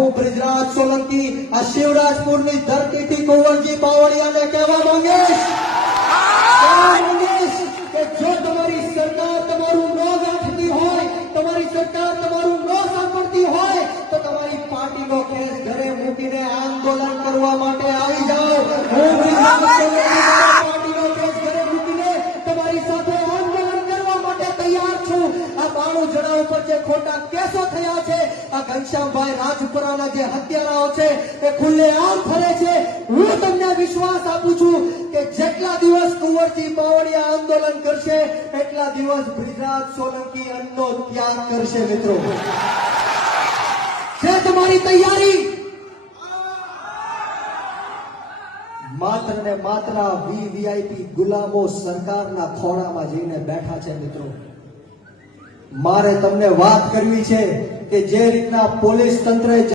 હું બ્રિજરાજ સોલંકી આ શિવરાજપુરની ધરતીથી કુંવરજી બાવળિયાને કહેવા માંગીશ કે જો તમારી સરકાર તમારું ન ગાંઠતી હોય, તમારી સરકાર તમારું ન સાંભળતી હોય તો તમારી પાર્ટીનો કેસ ઘરે મૂકીને આંદોલન કરવા માટે આવી જાઓ. હું બ્રિજરાજ સોલંકી પાર્ટીનો કેસ ઘરે મૂકીને તમારી સાથે આંદોલન કરવા માટે તૈયાર છું. આ 92 જણા ઉપર જે ખોટા કેસો થયા છે, આ ઘનશ્યામભાઈ રાજપુરાના જે હત્યારાઓ છે એ ખુલ્લેઆમ ફરે છે. હું તમને વિશ્વાસ આપું છું કે જેટલા દિવસ કુંવરજી બાવળિયા આંદોલન કરશે એટલા દિવસ બ્રિજરાજ સોલંકી અન્નનો ત્યાગ કરશે. મિત્રો, છે તમારી તૈયારી? માત્ર ને માત્ર વીવીઆઈપી ગુલામો સરકારના ખોળામાં જઈને બેઠા છે. મિત્રો, મારે તમને વાત કરવી છે કે જે રીતના પોલીસ તંત્રે